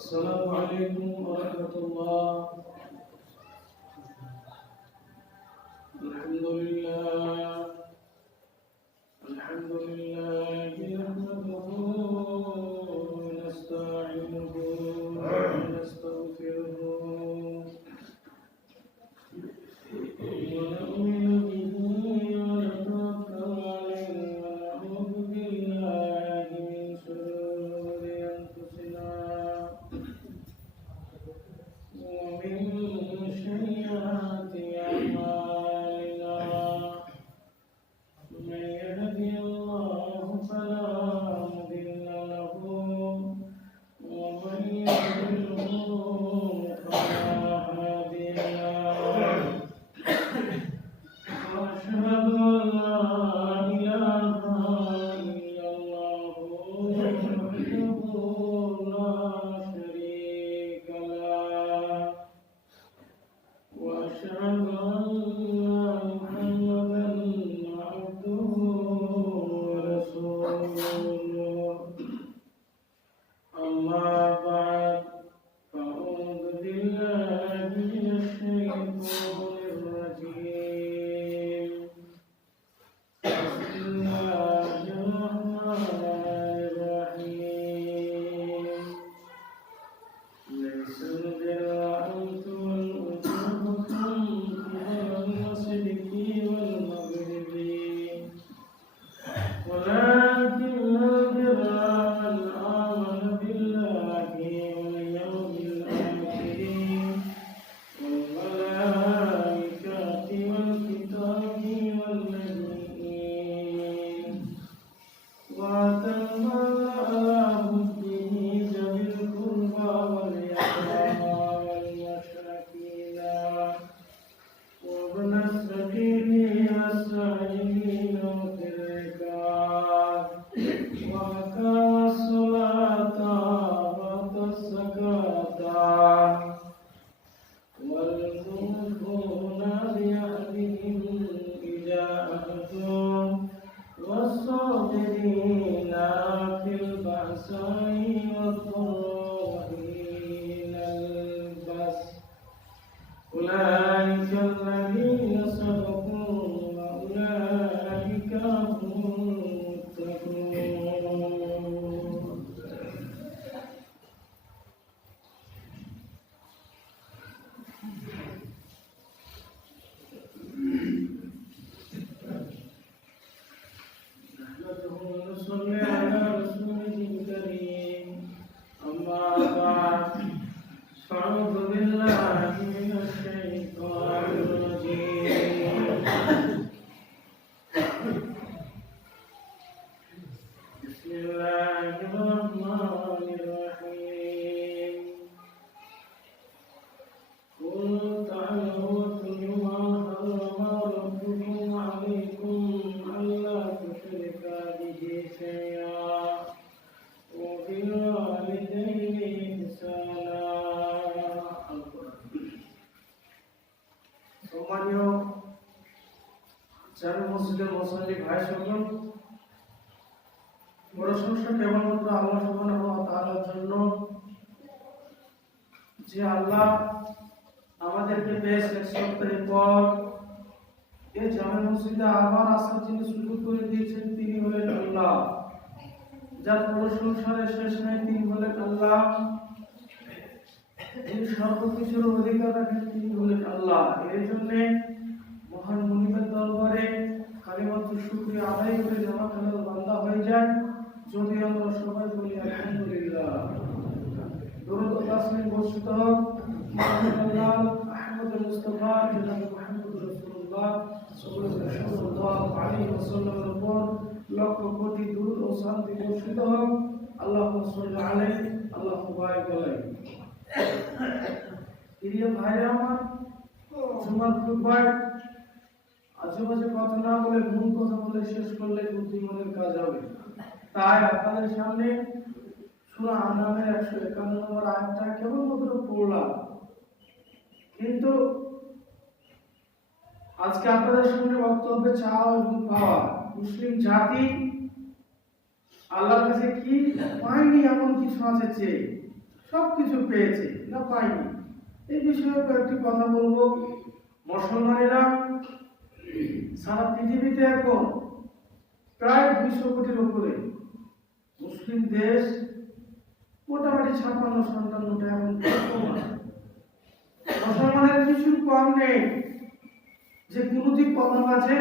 السلام عليكم ورحمة الله. الحمد لله نحمده ونستعينه ونستغفره ونؤمن به ونتوكل عليه ونعوذ بالله من شرور أنفسنا ومن سيئات أعمالنا. من يهده الله فلا مضل له ومن يضلل فلا هادي له. وأشهد أن لا إله إلا الله وحده لا شريك له. وأشهد أن محمدا عبده ورسوله. أما بعد فأعوذ بالله من الشيطان الرجيم. بسم الله الرحمن الرحيم. ليس البر أن تولوا وجوهكم قبل المشرق والمغرب ولكن البر من آمن بالله واليوم الآخر والملائكة والكتاب والنبيين وآتى المال على حبه ذوي القربى واليتامى والمساكين وابن السبيل والسائلين وفي الرقاب وأقام الصلاة وآتى الزكاة والموفون بعهدهم إذا عاهدوا والصابرين في البأساء والضراء وحين البأس أولئك الذين صدقوا وأولئك هم المتقون. نحمده ونصلي على رسوله الكريم. أما بعد فأعوذ بالله من الشيطان الرجيم. بسم الله الرحمن الرحيم. قل تعالوا اتل ما حرم ربكم عليكم ألا تشركوا به شيئا وبالوالدين إحسانا. সম্মানীয় চার মসজিদের মুসল্লি ভাই সকল, প্রশংসা কেবলমাত্র আল্লাহ সুবহানাহু ওয়া তাআলার জন্য, যে আল্লাহ আমাদেরকে বেশ এক সপ্তাহ পর এই জামে মসজিদে আবার আসার জন্য সুযোগ করে দিয়েছেন। তিনি হলেন আল্লাহ, যার প্রশংসার শেষ নাই। তিনি হলেন আল্লাহ, যিনি সর্বকিছুর অধিকার রাখেন। তিনি হলেন আল্লাহ। এই জন্য মহান মুনিবের দরবারে কালিমাতুর শুকরিয়া আদায় করে জামাতের বান্দা হয়ে যায় যদি আমরা সবাই বলি আলহামদুলিল্লাহ। দরুদ ও তাসলিম বর্ষিত হোক মহান আহমদ মুস্তাফা জনাব মুহাম্মদ রাসূলুল্লাহ সাল্লাল্লাহু আলাইহি ওয়াসাল্লামের উপর লক্ষ কোটি দরুদ ও শান্তি বর্ষিত হোক। আল্লাহুম্মা সাল্লি আলাইহি আল্লাহুম্মা বারিক আলাইহি। প্রিয় ভাইরা আমার, জুমার খুতবায় আজেবাজে কথা না বলে মূল কথা বলে শেষ করলে বুদ্ধিমানের কাজ হবে। তাই আপনাদের সামনে সূরা আনামের 151 নম্বর আয়াতটা কেবলমাত্র পড়লাম, কিন্তু আজকে আপনাদের সামনে বক্তব্যে চাওয়া এবং পাওয়া মুসলিম জাতি আল্লাহর কাছে কি পায়নি এমন কিছু আছে যে সবকিছু পেয়েছে না পায়নি? এই বিষয়ে কয়েকটি কথা বলবো। মুসলমানেরা সারা পৃথিবীতে এখন প্রায় 200 কোটির উপরে মুসলিম দেশ, মোটামুটি 56-57টা এখন মুসলমানের কিছু কম নেই, যে কোনো দিক অভাব আছে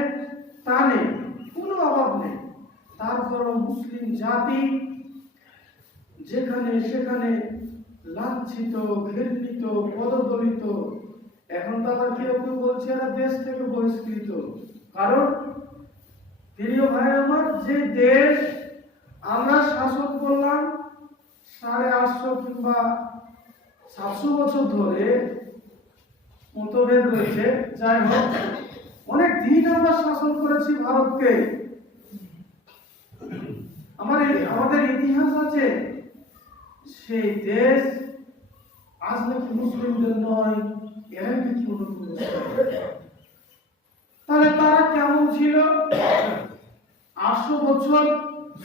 তা নেই, কোনো অভাব নেই। তারপরও মুসলিম জাতি যেখানে সেখানে লাঞ্ছিত, ঘৃণিত, পদদলিত। এখন তো আবার কেউ কেউ বলছে এরা দেশ থেকে বহিষ্কৃত। কারণ প্রিয় ভাই আমার, যে দেশ আমরা শাসন করলাম 850 কিংবা 700 বছর ধরে, মতভেদ রয়েছে, যাই হোক, অনেক দিন আমরা শাসন করেছি ভারতকে। আমাদের ইতিহাস আছে। সেই দেশ আজ নাকি মুসলিমদের নয়, এরা নাকি তাহলে তারা কেমন ছিল? 800 বছর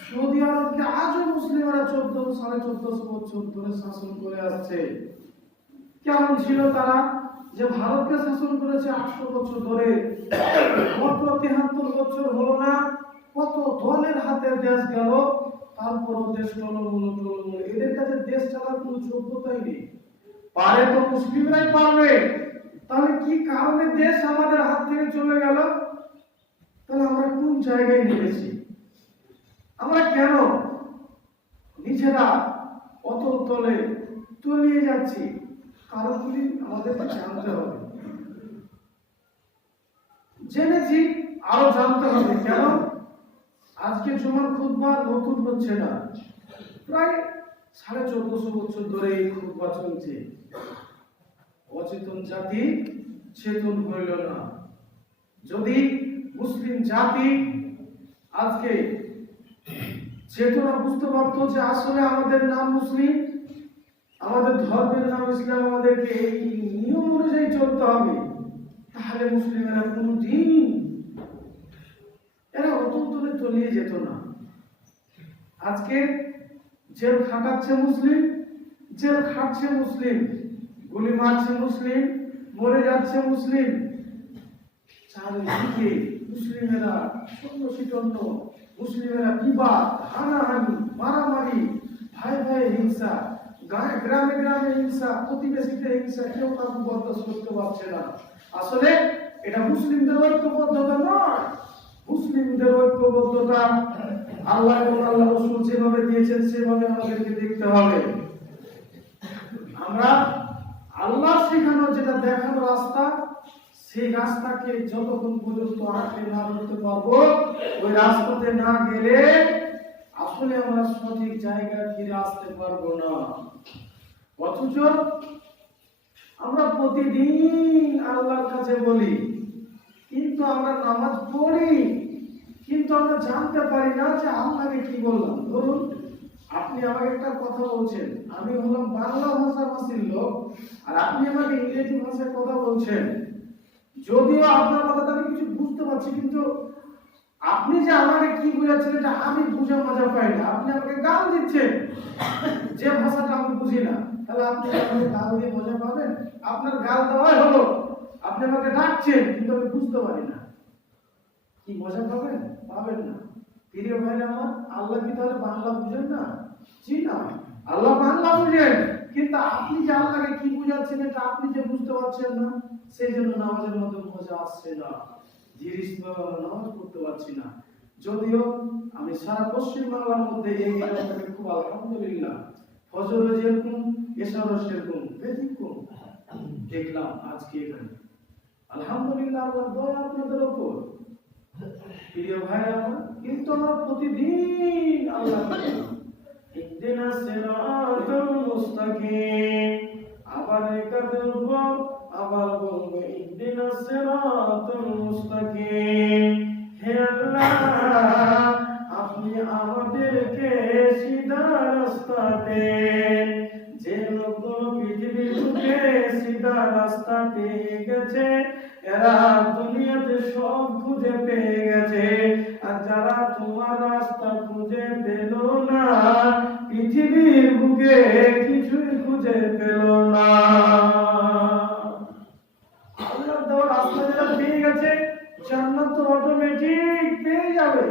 সৌদি আরবকে আজও মুসলিমরা 1400-1450 বছর ধরে শাসন করে আসছে। কেমন ছিল তারা? যে ভারতকে শাসন করেছে 800 বছর ধরে, কত 73 বছর হলো না, কত দলের হাতে দেশ গেল, তারপরও দেশ টলমল। এদের কাছে দেশ চালার কোনো যোগ্যতাই নেই। পারে তো মুসলিমরাই পারবে, তাহলে কি কারণে দেশ আমাদের হাত থেকে চলে গেল? তাহলে আমরা কোন জায়গায় নিয়েছি? আমরা কেন নিজেরা অতল তলে তলিয়ে যাচ্ছি? কারণগুলি আমাদেরকে জানতে হবে। জেনেছি, আরো জানতে হবে। কেন আজকে জুমার খুতবা নতুন হচ্ছে না, প্রায় 1450 বছর ধরে এই খুতবা চলছে। অচেতন জাতি চেতন হইল না। যদি মুসলিম জাতি আজকে চেতনা বুঝতে পারতো যে আসলে আমাদের নাম মুসলিম, আমাদের ধর্মের নাম ইসলাম, আমাদেরকে এই নিয়ম অনুযায়ী চলতে হবে, তাহলে মুসলিমেরা কোনদিন এরা অতন্তরে তলিয়ে যেত না। আজকে জেল খাটাচ্ছে মুসলিম, জেল খাটছে মুসলিম, গুলি মারছে মুসলিম, মরে যাচ্ছে মুসলিম। চারিদিকে মুসলিমেরা শূন্য, মুসলিমেরা বিবাদ, হানাহানি, মারামারি, ভাই ভাই হিংসা, গ্রামে গ্রামে হিংসা, প্রতিবেশীতে হিংসা, কেউ কাউকে বরদাস্ত করতে পারছে না। আসলে এটা মুসলিমদের ঐক্যবদ্ধতা নয়। মুসলিমদের ঐক্যবদ্ধতা আল্লাহ এবং আল্লাহ রাসূল যেভাবে দিয়েছেন সেভাবে আমাদেরকে দেখতে হবে। আমরা আল্লাহ শেখানো যেটা দেখানো রাস্তা, সেই রাস্তাকে যতক্ষণ পর্যন্ত আঁকড়ে না ধরতে পারবো, ওই রাস্তাতে না গেলে আসলে আমরা সঠিক জায়গায় ফিরে আসতে পারবো না। অথচ আমরা প্রতিদিন আল্লাহর কাছে বলি, কিন্তু আমরা নামাজ পড়ি, কিন্তু আমরা জানতে পারি না যে আল্লাহকে কি বললাম। ধরুন আপনি আমাকে একটা কথা বলছেন, আমি হলাম বাংলা ভাষাভাষীর লোক, আর আপনি আমাকে ইংরেজি ভাষায় কথা বলছেন। যদিও আপনার কথাটা আমি কিছু বুঝতে পারছি, কিন্তু আপনি যে আমাকে কি বোঝাচ্ছেন এটা আমি বুঝে মজা পাই না। আপনি আমাকে গাল দিচ্ছেন যে ভাষাটা আমি বুঝি না, তাহলে আপনি আমাকে গাল দিয়ে মজা পাবেন? আপনার গাল দেওয়াই হলো, আপনি আমাকে ডাকছেন কিন্তু আমি বুঝতে পারি না, কি মজা পাবেন? পাবেন না। প্রিয় ভাইরা আমার, আল্লাহ কি তাহলে বাংলা বুঝেন না? জি না, আল্লাহ বাংলা বুঝেন, কিন্তু আপনি যে আল্লাহকে কি বুঝাচ্ছেন এটা আপনি যে বুঝতে পারছেন না, সেই জন্য নামাজের মধ্যে মজা আসছে না, ধীরস্থিরভাবে আমরা নামাজ পড়তে পারছি না। যদিও আমি সারা পশ্চিম বাংলার মধ্যে এই এলাকাটাকে খুব আলহামদুলিল্লাহ, ফজর যেরকম এশারও সেরকম ব্যতিক্রম দেখলাম আজকে এখানে। আলহামদুলিল্লাহ, আল্লাহ দয়া আপনাদের উপর। প্রিয় ভাইরা, কিন্তু আমরা প্রতিদিন আল্লাহ ইহদিনাস সিরাতাল মুস্তাকিম, আবার বলবো, আবার বলবো ইহদিনাস সিরাতাল মুস্তাকিম। হে আল্লাহ, আপনি আমাদেরকে সিধা রাস্তা দেন। যে লোকগুলো পৃথিবীর বুকে সিধা রাস্তা পেয়ে গেছে, এরা দুনিয়াতে সব খুঁজে পেয়ে গেছে। আর যারা তোমার রাস্তা খুঁজে পেল না, পৃথিবীর বুকে কিছুই খুঁজে পেল না। আল্লাহ দেওয়ার রাস্তা যেটা পেয়ে গেছে, জান্নাত তো অটোমেটিক পেয়ে যাবে।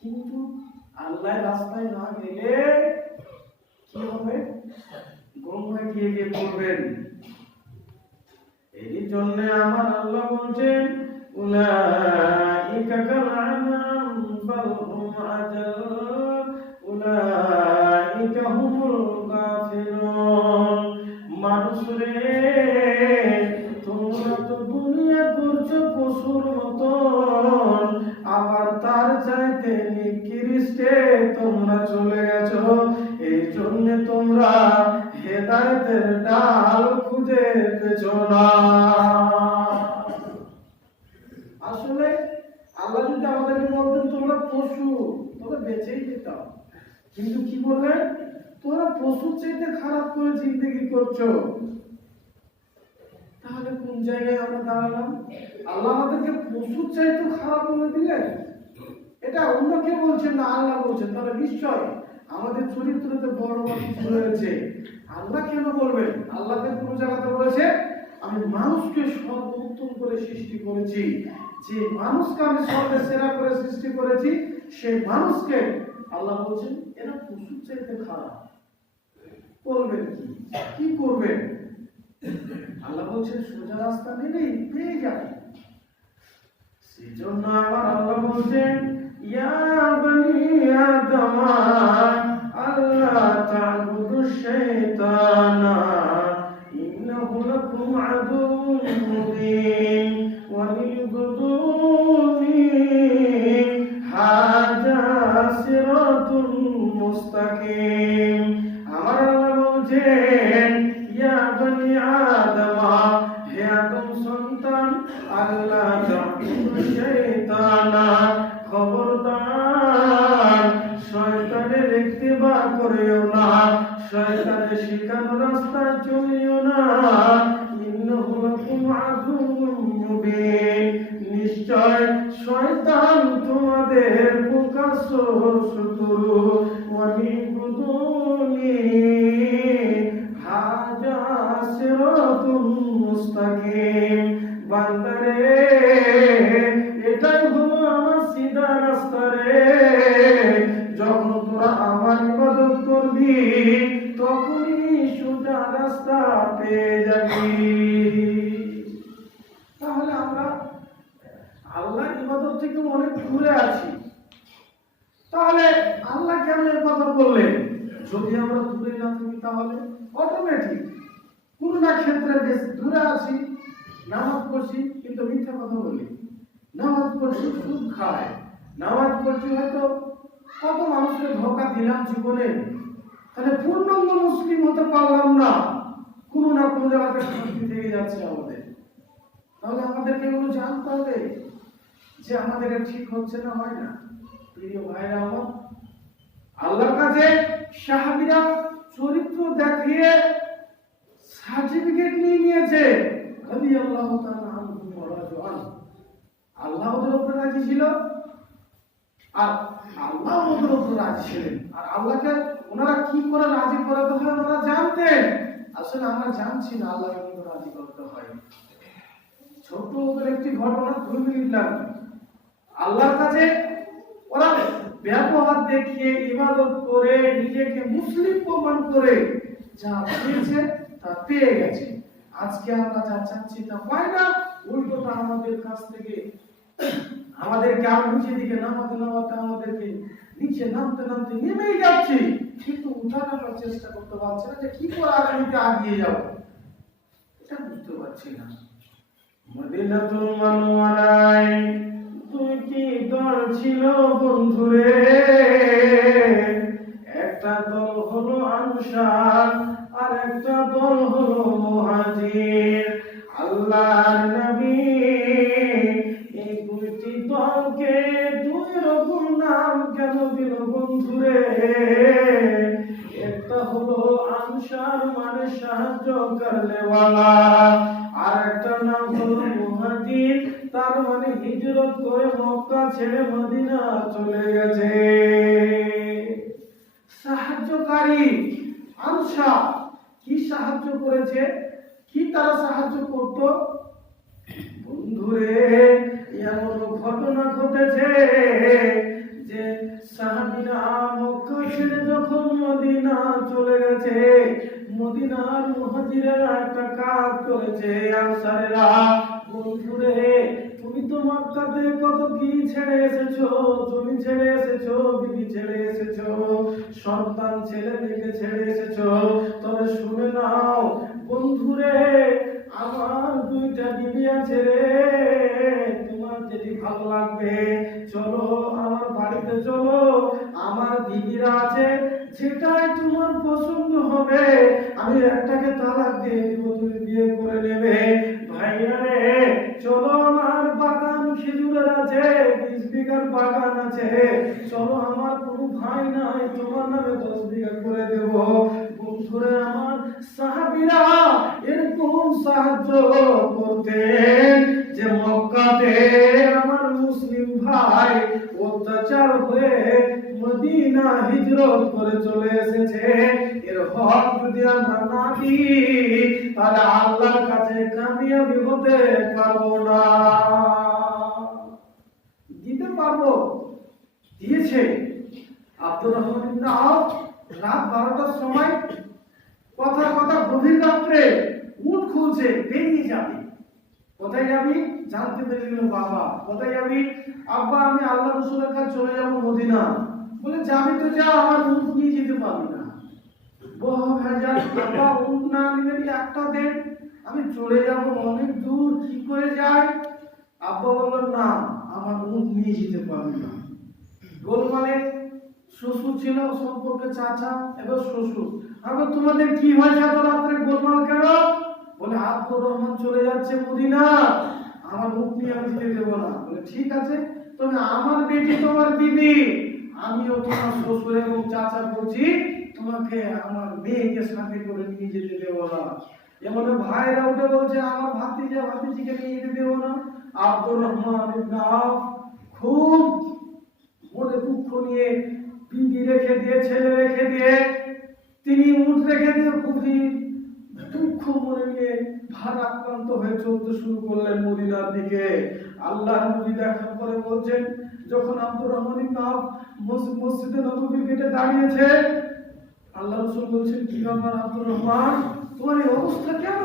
কিন্তু আল্লাহর রাস্তায় না গেলে কি হবে? গোমরায় গিয়ে পড়বেন। এই জন্য আমার আল্লাহ বলছেন, উলাইকা কালআনাম বাল হুম আযাল উলাইকা হুমুল গাফিলুন। মানুষ রে, তোমরা তো দুনিয়া করছো পশুর মতন, আবার তার চাইতে নিকৃষ্টে তোমরা চলে গেছো। এই জন্য তোমরা হেদায়েতের ডাল খুঁজে পেছো না। আসলে আল্লাহ যদি আমাদেরকে বলতেন তোমরা পশু, তবে বেঁচেই যেতাম। কিন্তু কি বললেন? তোমরা পশুর চাইতে খারাপ করে জিন্দেগি করছো। তাহলে কোন জায়গায় আমরা দাঁড়ালাম? আল্লাহ আমাদেরকে পশুর চাইতে খারাপ বলে দিলেন। এটা অন্য কেউ বলছেন না, আল্লাহ বলছেন। তাহলে নিশ্চয় আমাদের চরিত্রতে বড় কিছু রয়েছে। আল্লাহ কেন বলবেন? আল্লাহকে কোন জায়গাতে বলেছে, আমি মানুষকে সর্বোত্তম করে সৃষ্টি করেছি। যে মানুষকে আমি সবচেয়ে সেরা করে সৃষ্টি করেছি, সেই মানুষকে আল্লাহ বলছেন এরা পশুর চাইতে খারাপ। বলবেন কি করবেন? আল্লাহ বলছেন সোজা রাস্তা নেই, পেয়ে যাবে। সেজন্য আমার আল্লাহ বলছেন, ইয়া বনি আদম আল্লাহ তা'বুদুশ শাইতানা ইন্নাহু লাকুম আদুউম মুবিন ওয়া লিবুদুনি হাযা সিরাতুম মুস্তাকিম। আমার আল্লাহ বলছেন, ইয়া বনি আদম, হে আদম সন্তান, আল্লাহ তা'বুদুশ শাইতানা, খবরদার শয়তানের ইত্তিবা করিও না, শয়তানের শিখানো রাস্তায় চলিও না। ইন্নাহু লাকুম আদুউম মুবিন, নিশ্চয় শয়তান তোমাদের প্রকাশ্য শত্রু। ওয়া লিবুদুনি হাযা সিরাতুম মুস্তাকিম। বান্দারে, এটাই হলো আমার সিধা রাস্তা রে। যখন তোরা আমার ইবাদত করবি, তখনই সোজা রাস্তা পেয়ে যাবি। তাহলে আমরা আল্লাহর ইবাদত থেকে অনেক দূরে আছি। তাহলে আল্লাহ কেন এই কথা বললেন? যদি আমরা দূরে না থাকি, তাহলে অটোমেটিক কোনো না ক্ষেত্রে বেশ দূরে আছি। নামাজ পড়ছি কিন্তু মিথ্যা কথা বলি, নামাজ পড়ছি সুদ খায়, নামাজ পড়ছি হয়তো কত মানুষকে ধোঁকা দিলাম জীবনে। তাহলে পূর্ণাঙ্গ মুসলিম হতে পারলাম না, কোনো না কোনো জায়গাতে শান্তি থেকে যাচ্ছে আমাদের। তাহলে আমাদেরকে এগুলো জানতে হবে যে আমাদের এটা ঠিক হচ্ছে না, হয় না। প্রিয় ভাইরা আমার, আল্লাহর কাছে সাহাবীরা চরিত্র দেখিয়ে সার্টিফিকেট নিয়ে নিয়েছে। রাদিয়াল্লাহু তাআলা আনহু ওয়া রাদু আনহু। আল্লাহ ওদের উপরে রাজি ছিল, আর আল্লাহ ওদের উপরে রাজি ছিলেন। আর আল্লাহকে ওনারা কি করে রাজি করাতে হয় ওনারা জানতেন। আসলে আমরা জানছি না আল্লাহকে কি করে রাজি করতে হয়। ছোট ওদের একটি ঘটনা 2 মিনিট লাগবে। আল্লাহর কাছে ওরা ব্যবহার দেখিয়ে ইবাদত করে নিজেকে মুসলিম প্রমাণ করে যা পেয়েছে তা পেয়ে গেছে। আজকে আমরা যা চাচ্ছি তা পাই না, উল্টোটা আমাদের কাছ থেকে আমাদেরকে আরো নিচের দিকে নামাতে আমাদেরকে নিচে নামতে নেমেই যাচ্ছি, কিন্তু উঠার আমরা চেষ্টা করতে পারছি না যে কি করে আগামীতে আগিয়ে যাব, এটা বুঝতে পারছি না। মদিনাতুল মুনাওয়ারায় 2টি দল ছিল বন্ধুরে। একটা দল হলো আনসার, আর একটা দল হলো মুহাজির। আল্লাহর নবী এই 2টি দলকে 2 রকম নাম কেন দিল বন্ধুরে? একটা হলো আনসার মানে সাহায্য করলেওয়ালা, আর একটা নাম হলো মুহাজির, তার মানে হিজরত করে মক্কা ছেড়ে মদিনা চলে গেছে। সাহায্যকারী আনসার, কি সাহায্য করেছে, কি তারা সাহায্য করত? বন্ধুরে, এমন ঘটনা ঘটেছে যে সাহাবীরা মক্কা ছেড়ে যখন মদিনা চলে গেছে, মদিনার মুহাজিরেরা একটা কাজ করেছে, আনসারেরা। বন্ধুরে, তুমি তো মক্কাতে কত কি ছেড়ে এসেছো, জমি ছেড়ে এসেছো, বিবি ছেড়ে এসেছো, সন্তান ছেলে মেয়েকে ছেড়ে এসেছো, তবে শুনে নাও বন্ধুরে, আমার দুইটা বিবি আছে রে, তোমার যেটি ভালো লাগবে চলো আমার বাড়িতে চলো, আমার বিবিরা আছে, যেটাই তোমার পছন্দ হবে আমি একটাকে তালাক দিয়ে দিব, তুমি বিয়ে করে নেবে। ভাইয়া রে, চলো আমার বাগান খেজুরের আছে, 20 বিঘার বাগান আছে, চলো আমার কোনো ভাই নাই, তোমার নামে 10 বিঘা করে দেব। বন্ধুরে, আমার সাহাবীরা এরকম সাহায্য করতেন যে মক্কাতে আমার মুসলিম ভাই অত্যাচার হয়ে মদিনা হিজরত করে চলে এসেছে, এর হক যদি আমরা না দিই তাহলে আল্লাহর কাছে কামিয়াবি হতে পারবো না। দিতে পারবো, দিয়েছে। আব্দুর রহমান ইবনে আওফ রাত 12টার সময় কথা গভীর রাত্রে উট খুলছে, বেরিয়ে যাবে। কোথায় যাবি? জানতে পেরে গেল বাবা। কোথায় যাবি? আব্বা আমি আল্লাহ রাসূলের কাছে চলে যাব মদিনা। বলে যাবি তো যা, আমার উট নিয়ে যেতে পারবি না। বহু হাজার আব্বা উট না নিলে একটা দেন, আমি চলে যাব অনেক দূর, কি করে যাই? আব্বা বলল না, আমার উট নিয়ে যেতে পারবি না। গোলমালে শ্বশুর ছিল সম্পর্কে চাচা, এবার শ্বশুর। আবার তোমাদের কি হয়েছে এত রাত্রে গোলমাল কেন? বলে আব্দুর রহমান চলে যাচ্ছে মদিনা, আমার মুখ নিয়ে আমি যেতে দেবো না। বলে ঠিক আছে, তবে আমার বেটি তোমার বিবি, আমিও তোমার শ্বশুর এবং চাচা বলছি তোমাকে আমার মেয়েকে সাথে করে নিয়ে যেতে দেবো না। এমন ভাইরা উঠে বলছে আমার ভাতিজা ভাতিজিকে নিয়ে যেতে দেবো না। আব্দুর রহমান ইবনে আওফ খুব মনে দুঃখ নিয়ে, বিবি রেখে দিয়ে, ছেলে রেখে দিয়ে, তিনি উঠ রেখে দিয়ে গভীর দুঃখ মনে নিয়ে ভারাক্রান্ত হয়ে চলতে শুরু করলেন মদিনার দিকে। আল্লাহর নবী দেখার পরে বলছেন, যখন আব্দুর রহমান ইবনে আওফ মসজিদে নববীর গেটে দাঁড়িয়েছে, আল্লাহ রাসূল বলছেন কি ব্যাপার আব্দুর রহমান, তোমার এই অবস্থা কেন?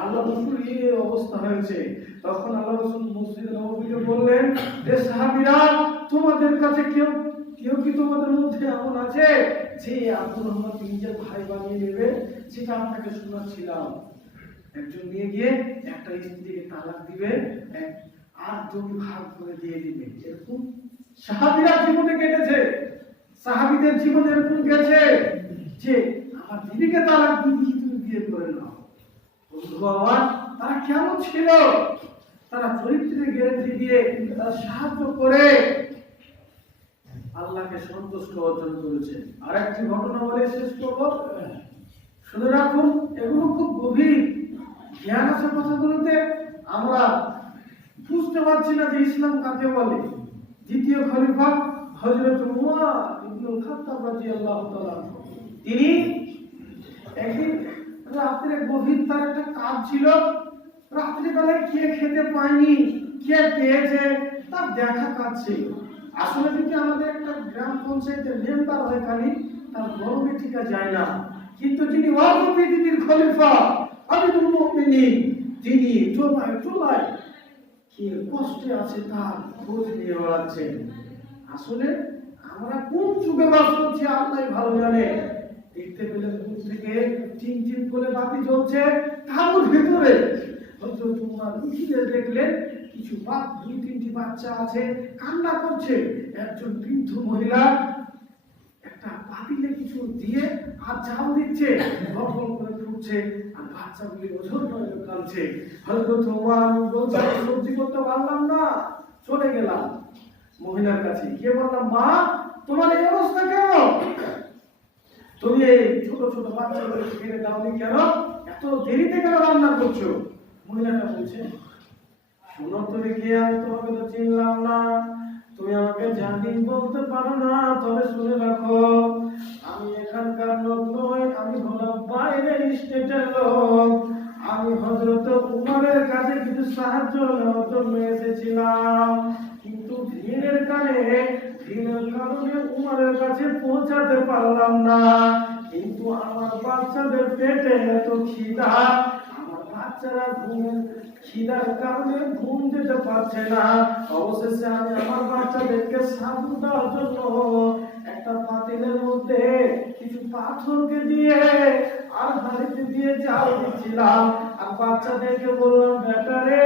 আল্লাহ রাসূল এই অবস্থা হয়েছে। তখন আল্লাহ রাসূল মসজিদে নববীতে বললেন, হে সাহাবীরা, তোমাদের কাছে কেউ কি তোমাদের মধ্যে এমন আছে যে আব্দুর রহমানকে নিজের ভাই বানিয়ে নেবে? সেটা আপনাকে শোনাচ্ছিলাম। একজন নিয়ে গিয়ে একটা স্ত্রীকে তালাক দিবে, আর জমি ভাগ করে দিয়ে দিবে। এরকম সাহাবীরা জীবনে কেটেছে, সাহাবীদের জীবনে এরকম গেছে যে আমার বিবিকে তালাক দিয়ে তুমি বিয়ে করে নাও। বন্ধু আমার, তারা কেমন ছিল? তারা চরিত্রের গ্যারান্টি দিয়ে, তারা সাহায্য করে আল্লাহকে সন্তুষ্ট অর্জন করেছে। আর একটি ঘটনা বলে শেষ করব, শুনে রাখুন, এগুলো খুব গভীর জ্ঞান আছে কথাগুলোতে। আমরা বুঝতে পারছি না যে ইসলাম কাকে বলে। দ্বিতীয় খলিফা হযরত উমর ইবনুল খাত্তাব রাদিয়াল্লাহু তাআলা, তিনি একদিন রাত্রে গভীর, তার একটা কাজ ছিল, রাত্রিবেলায় কে খেতে পায়নি, কে পেয়েছে তার দেখা কাজ ছিল। আসলে যদি আমাদের একটা গ্রাম পঞ্চায়েতের মেম্বার হয় খালি, তার গরমে ঠিকা যায় না, কিন্তু যিনি অর্ধ পৃথিবীর খলিফা আমিরুল মুমিনিন, তিনি চোলায় কি কষ্টে আছে তার খোঁজ নিয়ে বেড়াচ্ছেন। আসলে আমরা কোন যুগে বাস করছি আল্লাহ ভালো জানে। দেখতে পেলেন দূর থেকে টিম করে বাতি জ্বলছে, তার ভেতরে হয়তো তোমার উঠিয়ে দেখলেন কিছু 2-3টি বাচ্চা আছে, কান্না করছে। একজন বৃদ্ধ মহিলা একটা পাতিলে কিছু দিয়ে আর চাল দিচ্ছে, গল্প করে ফুটছে, আর বাচ্চাগুলি ওঝর নয় কাঁদছে। হয়তো তোমার বলছে সবজি করতে পারলাম না, চলে গেলাম মহিলার কাছে গিয়ে বললাম, মা তোমার এই অবস্থা কেন? তুমি এই ছোট ছোট বাচ্চাগুলো ফেলে দাওনি কেন? এত দেরিতে কেন রান্না করছো? মহিলাটা বলছে, শোনো তুমি কে, আমি তোমাকে তো চিনলাম না, তুমি আমাকে জানি বলতে পারো না, তবে শুনে রাখো আমি এখানকার লোক নই, আমি হলাম বাইরের স্টেটের লোক, আমি হযরত উমরের কাছে কিছু সাহায্য নেওয়ার জন্য এসেছিলাম, কিন্তু ভিড়ের কারণে উমরের কাছে পৌঁছাতে পারলাম না। কিন্তু আমার বাচ্চাদের পেটে এত খিদা, আমার বাচ্চারা খিদার কারণে ঘুম যেতে পারছে না। অবশেষে আমি আমার বাচ্চাদেরকে সাধু দেওয়ার জন্য একটা পাতিলের মধ্যে কিছু পাথরকে দিয়ে আর হাড়িতে দিয়ে চাল দিচ্ছিলাম, আর বাচ্চাদেরকে বললাম, বেটারে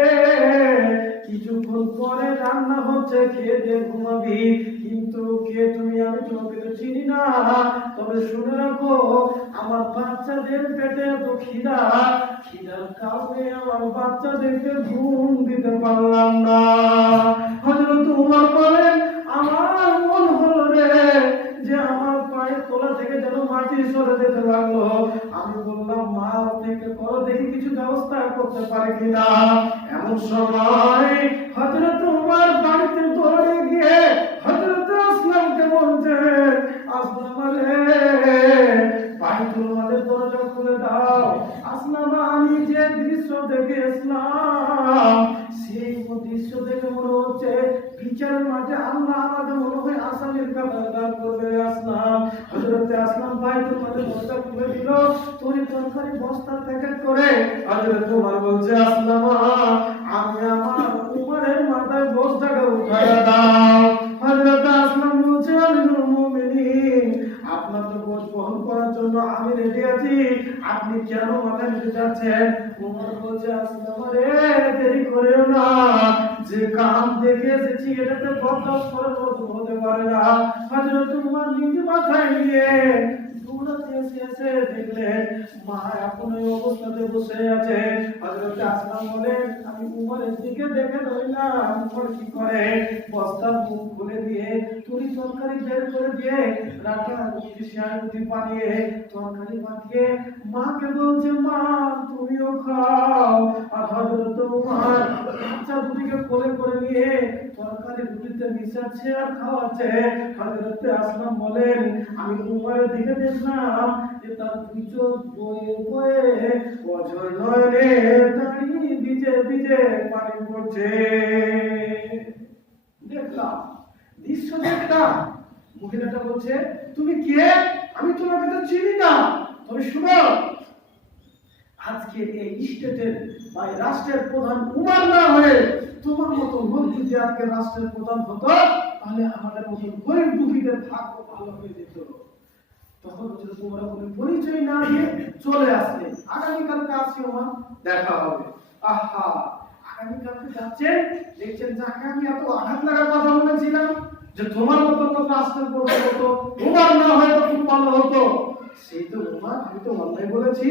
কিছুক্ষণ পরে রান্না হচ্ছে, খেয়ে দিয়ে ঘুমাবি। কিন্তু কে তুমি, আমি তোমাকে তো চিনি না, তবে শুনে রাখো, আমার বাচ্চাদের পেটে এত খিদার কারণে আমার বাচ্চাদেরকে ঘুম দিতে পারলাম না। হযরত উমর বলেন, আমার মন হলো রে যে আমার পায়ের তলা থেকে যেন মাটি সরে যেতে লাগলো। আমি বললাম, মা থেকে করো, দেখি কিছু ব্যবস্থা করতে পারে কিনা। এমন সময় হযরত উমর বাড়িতে দৌড়ে গিয়ে হযরত আসলামকে বলছে, আসলাম রে, বাইতুল মালের দরজা খুলে দাও। আসলাম, আমি যে দৃশ্য দেখে আসলাম, সেই দৃশ্য দেখে মনে হচ্ছে বিচারের মাঠে আল্লাহ আমাদের মনে হয় আসামির কাতার করবে। আসলাম, হযরত আসলাম বাইতুল মালের দরজা খুলে দিল, তরকারি বস্তা প্যাকেট করে। হযরত উমর বলছে, আসলাম, আমি আমার উমরের মাথায় বস্তাকে উঠায়া দাও। হযরত আসলাম বলছে, আমিরুল মুমিনিন, আপনার তো বোঝ বহন করার জন্য আমি রেডি আছি, আপনি কেন মাথা নিতে যাচ্ছেন? উমর বলছে, আসলাম রে, দেরি করেও না, যে কাম দেখে এসেছি এটাতে বরদাস্ত করার মতো হতে পারে না। হযরত উমর নিজে মাথায় নিয়ে দৌড়াতে এসে দেখলেন মা এখন ওই অবস্থাতে বসে আছে। হযরত আসলাম বলেন, আমি উমরের দিকে দেখে রইলাম, উমর কি করে, বস্তার মুখ খুলে দিয়ে তরকারি বের করে দিয়ে রাখা রুটি বানিয়ে তরকারি পাঠিয়ে মাকে বলছে, মা তুমিও খাও। আর হযরত উমর বাচ্চা দুটিকে কোলে করে নিয়ে তরকারি রুটিতে মিশাচ্ছে আর খাওয়াচ্ছে। হযরত আসলাম বলেন, আমি উমরের দিকে দেখলাম যে তার দুই চোখ বয়ে বয়ে অঝর নয়নে দাঁড়িয়ে ভিজে ভিজে পানি পড়ছে। দেখলাম, দৃশ্য দেখলাম। মহিলাটা বলছে, তুমি কে? আমি তোমাকে তো চিনি না, তবে শুনো, আজকে এই স্টেটের বা এই রাষ্ট্রের প্রধান উমর না হয়ে তোমার মতো লোক যদি আজকে রাষ্ট্রের প্রধান হতো, তাহলে আমাদের মতো গরিব দুঃখীদের ভাগ্য ভালো হয়ে যেত। তখন তোমরা কোনো পরিচয় না দিয়ে চলে আসলে, আগামীকালকে আসি, আমার দেখা হবে। আহা, আগামীকালকে যাচ্ছেন, দেখছেন যাকে আমি এত আঘাত লাগার কথা বলেছিলাম যে তোমার মতো রাষ্ট্রের প্রধান হতো, উমর না হয়তো খুব ভালো হতো, সেই তো উমর, আমি তো অন্যায় বলেছি।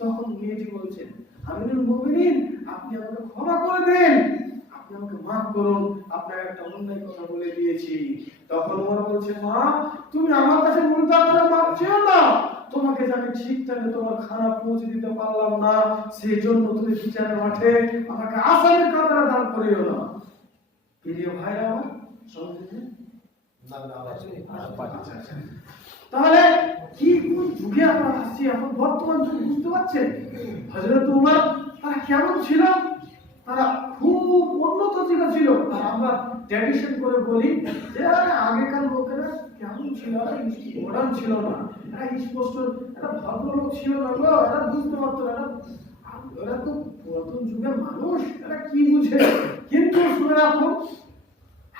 তখন মেয়েটি বলছেন, আমিরুল মুমিনিন, আপনি আমাকে ক্ষমা করে দেন, আপনি আমাকে মাফ করুন, আপনাকে একটা অন্যায় কথা বলে দিয়েছি। তখন ওমর বলছে, মা তুমি আমার কাছে উল্টা করে মাফ চেও না, তোমাকে যে আমি ঠিকঠাক তোমার খানা পৌঁছে দিতে পারলাম না, সেই জন্য তুমি বিচারের মাঠে আমাকে আসামির কাতারে দাঁড় করিও না। প্রিয় ভাইরা আমার, শুনছেন তাহলে কি কোন যুগে আমরা আসছি, এখন বর্তমান যুগ বুঝতে পারছেন? হযরত উমর তারা কেমন ছিল? তারা খুব উন্নত ছিল। আর আমরা ট্র্যাডিশন করে বলি যে আগেকার লোকেরা কেমন ছিল, মডার্ন ছিল না, এরা স্পষ্ট, এরা ভদ্রলোক ছিল না গো, এরা বুঝতে পারতো না, এরা তো পুরাতন যুগের মানুষ, এরা কি বুঝে। কিন্তু শুনে রাখো,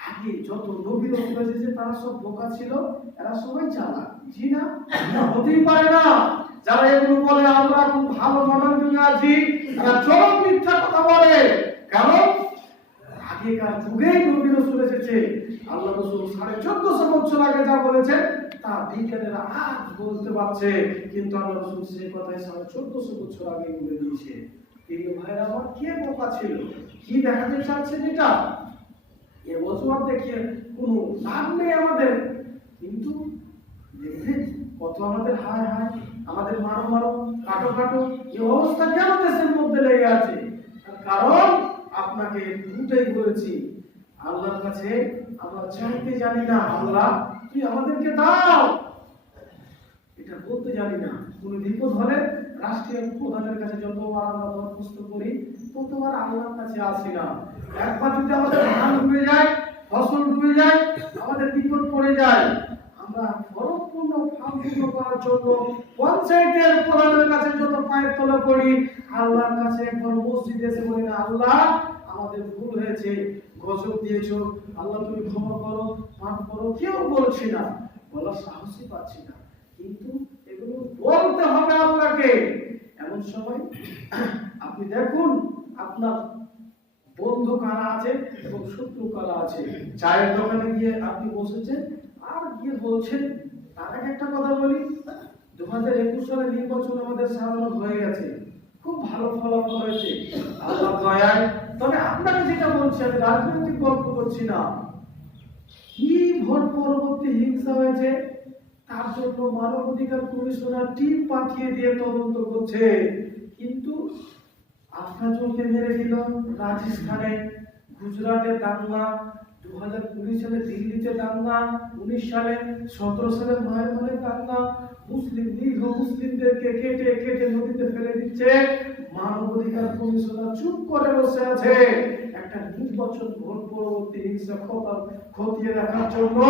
আগে যত নবী রাসূল এসেছে তারা সব বোকা ছিল, এরা সবাই চালাক। জি না, হতেই পারে না। যারা এগুলো বলে আমরা খুব ভালো মডার্ন যুগে আছি, তারা চরম মিথ্যা কথা বলে। কারণ আগেকার যুগেই নবী রাসূল এসেছে, আল্লাহ রাসূল 1450 বছর আগে যা বলেছেন তা বিজ্ঞানীরা আজ বলতে পারছে, কিন্তু আল্লাহ রাসূল সেই কথাই 1450 বছর আগে বলে দিয়েছে। প্রিয় ভাইরা আমার, কে বোকা ছিল, কি দেখাতে চাচ্ছেন এটা? এবছর দেখিয়ে কোনো লাভ নেই আমাদের, কিন্তু দেখবেন কত আমাদের হায় হায়, আমাদের মারো মারো, কাটো কাটো, এই অবস্থা কেন দেশের মধ্যে লেগে আছে? কারণ আপনাকে দুটাই বলেছি, আল্লাহর কাছে আমরা চাইতে জানি না, আল্লাহ তুই আমাদেরকে দাও, এটা বলতে জানি না। কোনো বিপদ হলে রাষ্ট্রীয় প্রধানের কাছে যতবার আমরা দরখাস্ত করি ততবার আল্লাহর কাছে আসি না। একবার যদি আমাদের ধান ডুবে যায়, ফসল ডুবে যায়, আমাদের বিপদ পড়ে যায়, আমরা ফলপূর্ণ ফলপূর্ণ করার জন্য পঞ্চায়েতের প্রধানের কাছে যত পায়ের তলা করি, আল্লাহর কাছে একবার মসজিদে এসে বলি না, আল্লাহ আমাদের ভুল হয়েছে, গজব দিয়েছো, আল্লাহ তুমি ক্ষমা করো, মাফ করো। কেউ বলছি না, বলার সাহসই পাচ্ছি না, কিন্তু এগুলো বলতে হবে আল্লাহকে। এমন সময় আপনি দেখুন আপনার বন্ধু কারা আছে এবং শত্রু কারা আছে। চায়ের দোকানে গিয়ে আপনি বসেছেন আর গিয়ে বলছেন, তার আগে একটা কথা বলি, 2021 সালে নির্বাচন আমাদের সামনে হয়ে গেছে, খুব ভালো ফলাফল হয়েছে আল্লাহ দয়ায়। তবে আপনাকে যেটা বলছি, আমি রাজনৈতিক গল্প করছি না, কি ভোট পরবর্তী হিংসা হয়েছে তার জন্য মানবাধিকার কমিশনার টিম পাঠিয়ে দিয়ে তদন্ত করছে। কিন্তু আফরাজুলকে মেরে দিল রাজস্থানে, গুজরাটে দাঙ্গা, 2020 সালে দিল্লিতে দাঙ্গা, 19 সালে 17 সালে মায়ানমারে দাঙ্গা, মুসলিম নিরীহ মুসলিমদেরকে কেটে কেটে নদীতে ফেলে দিচ্ছে। মানবাধিকার কমিশনার চুপ করে বসে আছে। একটা নির্বাচন ভোট পরবর্তী হিংসা খতিয়ে দেখার জন্য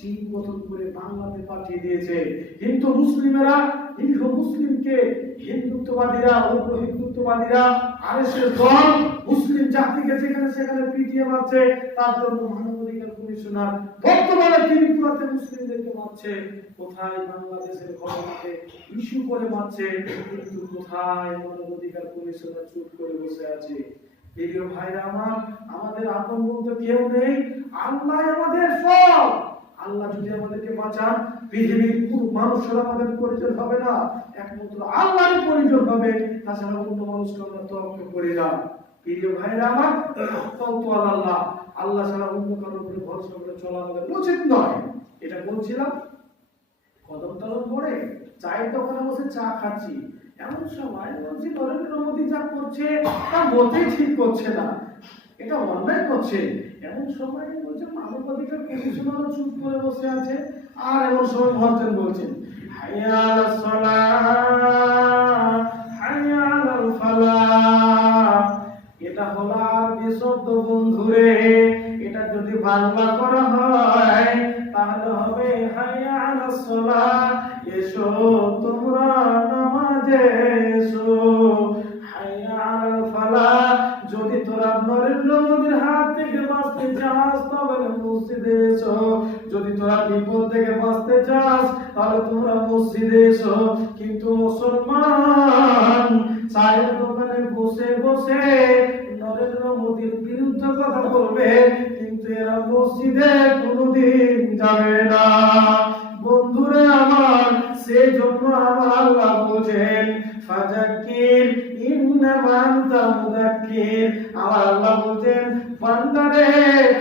টিম গঠন করে বাংলাতে পাঠিয়ে দিয়েছে। কিন্তু মুসলিমেরা, নিরীহ মুসলিমকে হিন্দুত্ববাদীরা, উগ্র হিন্দুত্ববাদীরা, আরএসএস দল মুসলিম জাতিকে যেখানে সেখানে পিটিয়ে মারছে। তার জন্য মানবাধিকার কমিশনার বর্তমানে ত্রিপুরাতে মুসলিমদেরকে মারছে। কোথায় বাংলাদেশের ঘটনাকে ইস্যু করে মারছে, কিন্তু কোথায় মানবাধিকার কমিশনার চুপ করে বসে আছে। প্রিয় ভাইরা আমার, আমাদের আপন বলতে কেউ নেই, আল্লাহ আমাদের সব। আল্লাহ যদি আমাদেরকে বাঁচান, পৃথিবীর কোন মানুষের আমাদের প্রয়োজন হবে না, একমাত্র আল্লাহর প্রয়োজন হবে। তাছাড়া অন্য মানুষকে আমরা তওয়াক্কুল করি না। প্রিয় ভাইরা আমার, তাওয়াক্কুল আল্লাহ, আল্লাহ ছাড়া অন্য কারোর উপরে ভরসা করে চলা আমাদের উচিত নয়। এটা বলছিলাম কদমতলার পরে চায়ের দোকানে বসে চা খাচ্ছি, এমন সময় বলছি নরেন্দ্র মোদী যা করছে তা মোটেই ঠিক করছে না, এটা অন্যায় করছে। এমন সময় বলছে মানবাধিকার কমিশনারও চুপ করে বসে আছে। আর এমন সময় মহাজন বলছেন, হাইয়া আলাস সালাহ, হাইয়া আলাল ফালাহ। এটা হলো আরবি শব্দ বন্ধুরে, এটা যদি বাংলা করা হয় তাহলে হবে হাইয়া আলাস সালাহ, এসো তোমরা নামাজে এসো। হাইয়া আলাল ফালাহ, যদি তোরা নরেন্দ্র মোদীর হাত থেকে বাঁচতে চাস তবে মসজিদে এসো। যদি তোরা বিপদ থেকে বাঁচতে চাস তাহলে তোমরা মসজিদে এসো। কিন্তু মুসলমান চায়ের দোকানে বসে বসে নরেন্দ্র মোদীর বিরুদ্ধে কথা বলবে, কিন্তু এরা মসজিদে কোনোদিন যাবে না। বন্ধুরা আমার, সেই জন্য আমার আল্লাহ বলেন, ফাযাক্কির ইন্নামা আনতা মুযাক্কির। আমার আল্লাহ বলেন, বান্দারে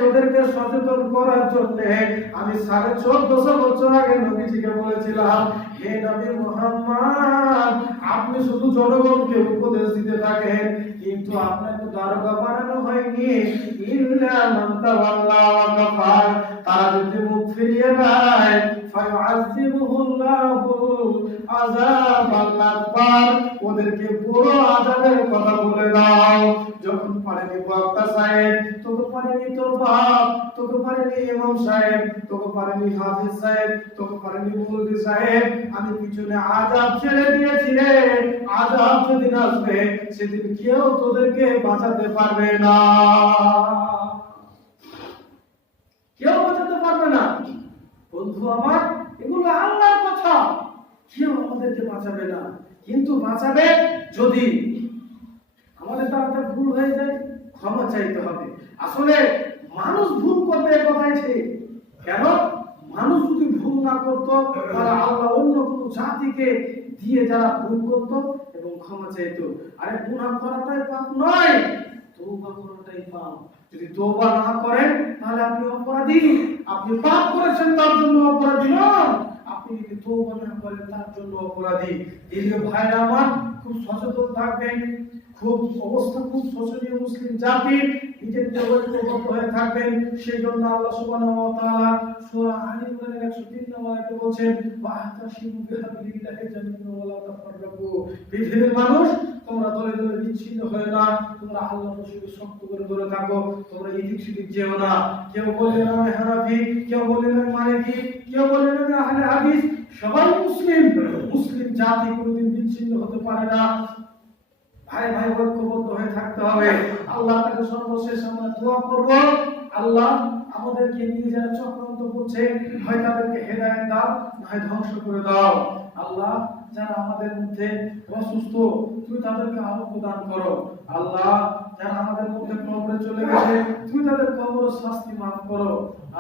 তোদেরকে সচেতন করার জন্য আমি 1450 বছর আগে নবীজিকে বলেছিলাম, হে নবী মুহাম্মদ, আপনি শুধু জনগণকে উপদেশ দিতে থাকেন, কিন্তু আপনাকে দারোগা বানানো হয়নি। ইল্লা মান তাওয়াল্লা ওয়া কাফার, তারা যদি মুখ ফিরিয়ে নেয়, ফায়ুআযযিবুহুল্লাহু আযাবাল আকবার, ওদেরকে বড় আযাবের কথা বলে দাও। যখন পারেনি বক্তা সাহেব, তোকে পারেনি তোর বাপ, তোকে পারেনি ইমাম সাহেব, তোকে পারেনি হাফেজ সাহেব, তোকে পারেনি মুফতি সাহেব, আমি পিছনে আযাব ছেড়ে দিয়েছি রে। আযাব যেদিন আসবে সেদিন কেউ তোদেরকে বাঁচাতে পারবে না, কেউ বাঁচাতে পারবে না। বন্ধু আমার, এগুলো আল্লাহর কথা, কেউ আমাদেরকে বাঁচাবে না। কিন্তু বাঁচাবে যদি আমাদের দ্বারা ভুল হয়ে যায়, ক্ষমা চাইতে হবে। আসলে মানুষ ভুল করবে এ কথাই ঠিক। কেন? মানুষ যদি ভুল না করতো তাহলে আল্লাহ অন্য কোনো জাতিকে দিয়ে যারা ভুল করতো এবং ক্ষমা চাইতো। আরে গুনাহ করাটাই পাপ নয়, তওবা করাটাই পাপ। যদি তওবা না করেন তাহলে আপনি অপরাধী, আপনি পাপ করেছেন তার জন্য অপরাধী নন, আপনি যদি তওবা না করেন তার জন্য অপরাধী। এই যে ভাইরা আমার, খুব সচেতন থাকবেন। খুব অবস্থা খুব শোচনীয় মুসলিম জাতি, নিজের ঐক্যবদ্ধ হয়ে থাকবেন। সেই জন্য আল্লাহ সুবহানাহু ওয়া তাআলা সূরা আলী ইমরানের 103 নম্বর আয়াতে বলেন, ওয়া আতাসিমু বিহাবলিল্লাহি জামিআন ওয়া লা তাফাররাকু। পৃথিবীর মানুষ, তোমরা দলে দলে বিচ্ছিন্ন হয়ে না, তোমরা আল্লাহর রসুলকে শক্ত করে ধরে থাকো, তোমরা এদিক সেদিক যেও না। কেউ বলে না আমি হানাফি, কেউ বলে না মালিকি, কেউ বলে না আমি আহলে হাদিস, সবাই মুসলিম। মুসলিম জাতি কোনোদিন বিচ্ছিন্ন হতে পারে না। ভাই ভাই ঐক্যবদ্ধ হয়ে থাকতে হবে। আল্লাহ তাকে সর্বশেষ আমরা দোয়া করব, আল্লাহ আমাদেরকে নিয়ে যারা চক্রান্ত করছে, হয় তাদেরকে হেদায়েত দাও, নয় ধ্বংস করে দাও। আল্লাহ যারা আমাদের মধ্যে অসুস্থ, তুমি তাদেরকে আরোগ্য দান করো। আল্লাহ যারা আমাদের মধ্যে কবরে চলে গেছে, তুমি তাদের কবর শাস্তি মাফ করো।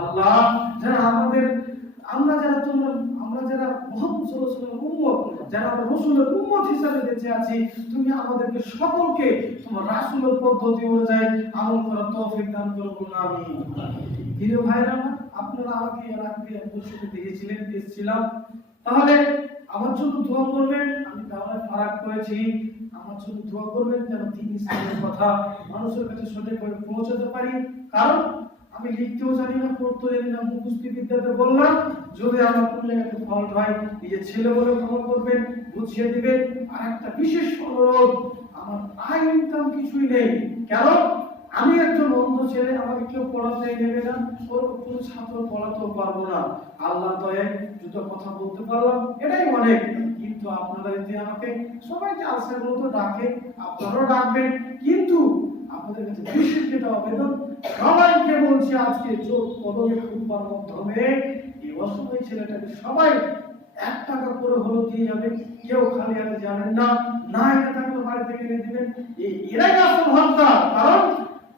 আল্লাহ যারা আমরা যারা মুহাম্মদ সাল্লাল্লাহু আলাইহি ওয়াসাল্লামের উম্মত, যারা রাসূলের উম্মত হিসেবে বেঁচে আছি, তুমি আমাদেরকে সকলকে তোমার রাসূলের পদ্ধতি অনুযায়ী আমল করার তৌফিক দান করো। আমিন। প্রিয় ভাইরা, আপনারা আমাকে এর আগে দর্শকে দেখেছিলেন, এসেছিলাম। তাহলে আমার জন্য দোয়া করবেন। আমি দাওয়াত ফারাক করেছি, আমার জন্য দোয়া করবেন যেন দ্বীন ইসলামের কথা মানুষের কাছে সঠিকভাবে পৌঁছাতে পারি। কারণ আমি লিখতেও জানি না, পড়তেও জানি না, মুখস্থ বিদ্যাতে বললাম। যদি আমার কোনো জায়গাতে ফল্ট হয়, নিজের ছেলে বলে ক্ষমা করবেন, বুঝিয়ে দিবেন। আর একটা বিশেষ অনুরোধ, আমার আয় ইনকাম কিছুই নেই, কেন আমি একজন অন্ধ ছেলে, আমাকে কেউ পড়াতে নেবে না, কোনো ছাত্র পড়াতেও পারবো না। আল্লাহর দয়ায় দুটো কথা বলতে পারলাম, এটাই অনেক। কিন্তু আপনারা যদি আমাকে সবাই জালসাগুলো তো ডাকে, আপনারাও ডাকবেন, কিন্তু আপনাদের কাছে বিশেষ যেটা আবেদন, সবাইকে বলছি আজকে চোখ কদমে খুববার মাধ্যমে এই অসহায় ছেলেটাকে সবাই 1 টাকা করে হলো দিয়ে যাবে। কেউ খালি হাতে যাবেন না, না এটা থাকলে বাড়ি থেকে এনে দিবেন। এরাই আসল হকদার, কারণ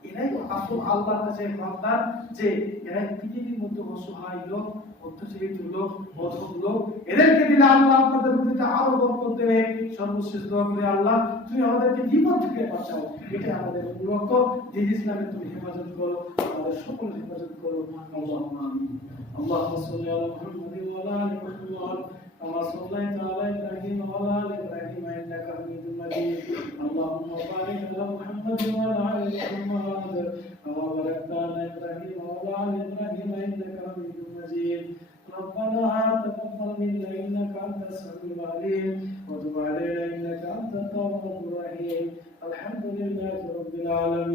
এরাই আসল আল্লাহর কাছে হকদার, যে এরাই পৃথিবীর মধ্যে অসহায় লোক, অত্যাচারিত লোক, অধম লোক। এদেরকে দিলে আল্লাহ আপনাদের মধ্যে আরো বরকত দেবে। সর্বশেষ দোয়া করে, আল্লাহ তুমি আমাদেরকে বিপদ থেকে বাঁচাও, এটা আমাদের লক্ষ্য। দ্বীন ইসলামে তুমি হেফাজত করো, আমাদের সকল হেফাজত করো। আল্লাহুম্মা আমিন। আল্লাহুম্মা সাল্লি আলা মুহাম্মাদিন ওয়া আলা আলি মুহাম্মাদ কামা সাল্লাইতা আলা ইব্রাহিম ওয়া আলা আলি ইব্রাহিম ইন্নাকা হামিদুম মাজিদ। আল্লাহুম্মা বারিক আলা মুহাম্মাদিন ওয়া আলা আলি মুহাম্মাদ কামা বারাকতা আলা ইব্রাহিম ওয়া আলা আলি ইব্রাহিম ইন্নাকা হামিদুম মাজিদ। ربنا تقبل منا انك انت السميع العليم وتب علينا انك انت التواب الرحيم. الحمد لله رب العالمين.